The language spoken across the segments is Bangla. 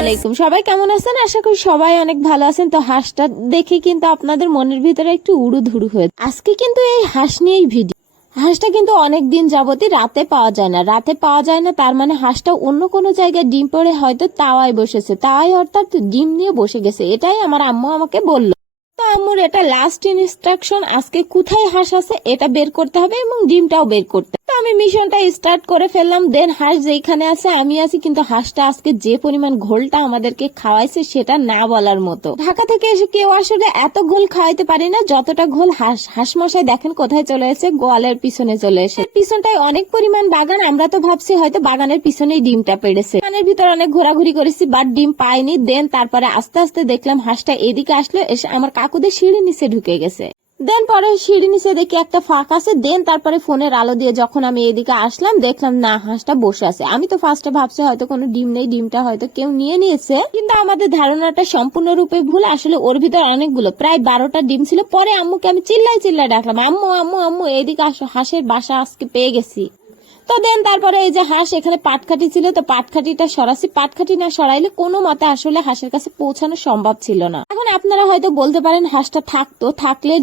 আলাইকুম, সবাই কেমন আছেন? আশা করি সবাই অনেক ভালো আছেন। তো হাঁসটা দেখে কিন্তু আপনাদের মনের ভিতরে একটু উড়ুধুরু হয়ে আজকে কিন্তু এই হাঁস নিয়েই ভিডিও। হাঁসটা কিন্তু অনেক দিন যাবতই রাতে পাওয়া যায় না, তার মানে হাঁসটা অন্য কোনো জায়গায় ডিম পড়ে হয়তো তাওয়ায় বসেছে, তাওয়ায় অর্থাৎ ডিম নিয়ে বসে গেছে। এটাই আমার আম্মু আমাকে বলল। তো আম্মুর এটা লাস্ট ইনস্ট্রাকশন, আজকে কোথায় হাঁস আছে এটা বের করতে হবে এবং ডিমটাও বের করতে হবে। তো আমি মিশনটা স্টার্ট করে ফেললাম। দেন হাঁস যেখানে আছে আমি আছি, কিন্তু হাঁসটা আজকে যে পরিমাণ ঘোলটা আমাদেরকে খাওয়াইছে সেটা না বলার মতো। ঢাকা থেকে এসে কেউ আসলে এত ঘোল খাওয়াইতে পারে না যতটা ঘোল হাঁস মশাই দেখেন কোথায় চলে এসে, গোয়ালের পিছনে চলে এসে। পিছনটায় অনেক পরিমাণ বাগান, আমরা তো ভাবছি হয়তো বাগানের পিছনেই ডিমটা পেড়েছে। বাগানের ভিতর অনেক ঘোরাঘুরি করেছি বাট ডিম পাইনি। দেন তারপরে আস্তে আস্তে দেখলাম হাঁসটা এদিকে আসলো, এসে আমার কাকুদের সিঁড়ি নিচে ঢুকে গেছে। দেন পরে সিঁড়ি নিচে দেখি একটা ফাঁক আছে। দেন তারপরে ফোনের আলো দিয়ে যখন আমি এদিকে আসলাম দেখলাম না, হাঁসটা বসে আছে। আমি তো ফার্স্টে ভাবছি হয়তো কোনো ডিম নেই, ডিমটা হয়তো কেউ নিয়ে নিয়েছে, কিন্তু আমাদের ধারণাটা সম্পূর্ণরূপে ভুল। আসলে ওর ভিতর অনেকগুলো, প্রায় 12টা ডিম ছিল। পরে আম্মুকে আমি চিল্লাই ডাকলাম, আম্মু আম্মু আম্মু এদিকে আসো, হাঁসের বাসা আজকে পেয়ে গেছি। তো দেন তারপরে এই যে হাঁস এখানে পাটখাটি ছিল, তো পাটখাটিটা সরাসি, পাটখাটি না সরাইলে কোনো মতে আসলে হাঁসের কাছে পৌঁছানো সম্ভব ছিল না। এখন আপনারা হয়তো বলতে পারেন হাঁসটা থাকলে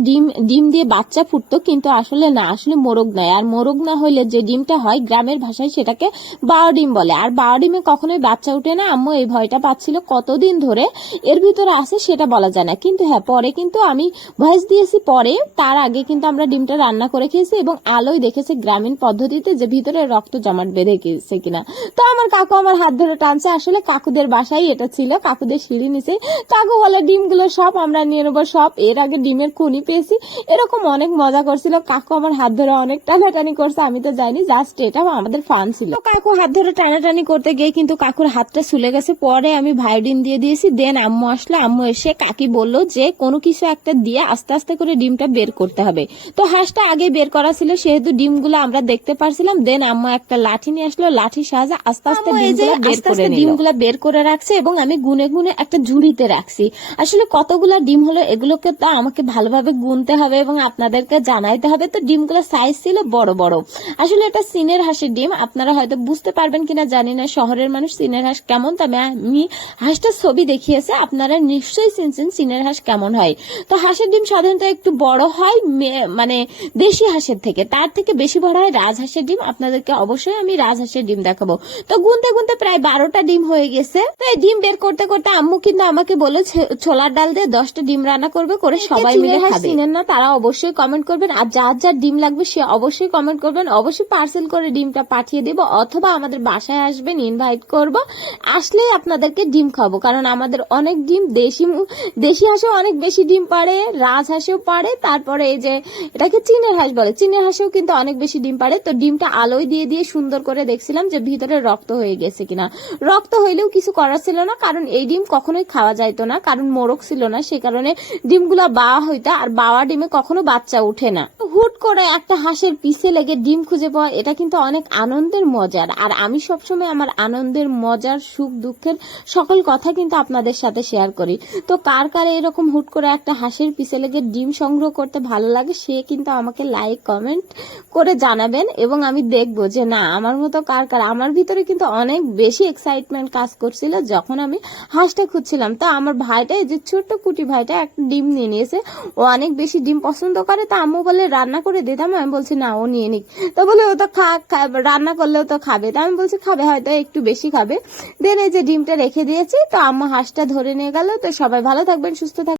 ডিম দিয়ে বাচ্চা ফুটতো, কিন্তু আসলে না, আসলে মোরগ নাই। আর মোরগ না হইলে যে ডিমটা হয় গ্রামের ভাষায় সেটাকে বারো ডিম বলে, আর বারো ডিমে কখনোই বাচ্চা উঠে না। আম্মু এই ভয়টা পাচ্ছিল কতদিন ধরে এর ভিতরে আছে সেটা বলা যায় না, কিন্তু হ্যাঁ পরে কিন্তু আমি ভয়েস দিয়েছি পরে। তার আগে কিন্তু আমরা ডিমটা রান্না করে খেয়েছি এবং আলোয় দেখেছি গ্রামীণ পদ্ধতিতে যে ভিতরে রক্ত জমাট বেঁধে গেছে কিনা। তো আমার কাকু আমার হাত ধরে টানছে, আসলে কাকুদের বাসায় এটা ছিল, কাকুদের সিঁড়ি নিচে। কাকু বলে ডিমগুলো সব আমরা নিয়ে নেবো সব, এর আগে ডিমের খুনি পেয়েছি, এরকম অনেক মজা করছিল। কাকু আমার হাত ধরে অনেক টানাটানি করছে, আমি তো যাইনি, জাস্ট এটা আমাদের ফান ছিল। কাকু হাত ধরে টানাটানি করতে গিয়ে কিন্তু কাকুর হাতটা ছুলে গেছে। পরে আমি ভায়োডিন দিয়ে দিয়েছি। দেন আম্মু আসলো, আম্মু এসে কাকি বললো যে কোনো কিছু একটা দিয়ে আস্তে আস্তে করে ডিমটা বের করতে হবে। তো হাঁসটা আগে বের করা ছিল সেহেতু ডিমগুলো আমরা দেখতে পারছিলাম। দেন আম্মু একটা লাঠি নিয়ে আসলো, লাঠির সাহায্যে আস্তে আস্তে ডিমগুলা বের করে রাখছে এবং আমি গুনে গুনে একটা ঝুড়িতে রাখছি। আসলে কতগুলা ডিম হলো এগুলোকে তো আমাকে ভালোভাবে গুনতে হবে এবং আপনাদেরকে জানাইতে হবে। তো ডিমগুলো সাইজ ছিল বড় বড়। আসলে এটা চীনের হাঁসের ডিম, আপনারা হয়তো বুঝতে পারবেন কিনা জানি না, শহরের মানুষ চীনের হাঁস কেমন, তবে আমি হাঁসটার ছবি দেখিয়েছে, আপনারা নিশ্চয়ই চিনছেন চীনের হাঁস কেমন হয়। তো হাঁসের ডিম সাধারণত একটু বড় হয়, মানে দেশি হাঁসের থেকে, তার থেকে বেশি বড় হয় রাজহাঁসের ডিম। আপনাদেরকে অবশ্যই আমি রাজহাঁসের ডিম দেখাবো। তো গুনতে গুনতে প্রায় 12টা ডিম হয়ে গেছে। তো এই ডিম বের করতে করতে আম্মু কিন্তু আমাকে বলে ছোলার ডাল দিয়ে 10টা ডিম রান্না করবে, করে সবাই মিলে খাবে। চিনেন না তারা অবশ্যই কমেন্ট করবেন, আর যার যার ডিম লাগবে সে অবশ্যই কমেন্ট করবেন। অবশ্যই পার্সেল করে ডিমটা পাঠিয়ে দেব, অথবা আমাদের বাসায় আসবেন, ইনভাইট করব, আসলেই আপনাদেরকে ডিম খাবো। কারণ আমাদের অনেক ডিম, দেশি হাঁসেও অনেক বেশি ডিম পারে, রাজহাঁসেও পারে, তারপরে এই যে এটাকে চীনের হাঁস বলে, চীনের হাঁসেও কিন্তু অনেক বেশি ডিম পারে। তো ডিমটা আলোয় দিয়ে দিয়ে সুন্দর করে দেখছিলাম যে ভিতরে রক্ত হয়ে গেছে কিনা। রক্ত হইলেও কিছু করার ছিল না, কারণ এই ডিম কখনোই খাওয়া যাইতো না, কারণ মোরগ ছিল না, সে কারণে ডিমগুলা বাওয়া হইতো, আর বাওয়া ডিমে কখনো বাচ্চা উঠে না। হুট করে একটা হাঁসের পিছে লেগে ডিম খুঁজে পাওয়া, এটা কিন্তু অনেক আনন্দের মজার। আর আমি সবসময় আমার আনন্দের মজার সুখ দুঃখের সকল কথা কিন্তু আপনাদের সাথে শেয়ার করি। তো কার কার এরকম হুট করে একটা হাঁসের পিছে লেগে ডিম সংগ্রহ করতে ভালো লাগে সে কিন্তু আমাকে লাইক কমেন্ট করে জানাবেন, এবং আমি দেখবো যে না আমার মতো কার কার। আমার ভিতরে কিন্তু অনেক বেশি এক্সাইটমেন্ট কাজ করছিল যখন আমি হাঁসটা খুঁজছিলাম। তো আমার ভাইটা, এই যে ছোট্ট কুটি ভাইটা, একটা ডিম নিয়ে নিয়েছে। ও অনেক বেশি ডিম পছন্দ করে, তো আম্মু বলে রান্না করে দিতাম, আমি বলছি না ও নিয়ে নিক। তো বলে ও তো রান্না করলেও তো খাবে, তো আমি বলছি খাবে, হয়তো একটু বেশি খাবে। দেন এই যে ডিমটা রেখে দিয়েছি। তো আম্মু হাঁসটা ধরে নিয়ে গেল। তো সবাই ভালো থাকবেন, সুস্থ থাকবেন।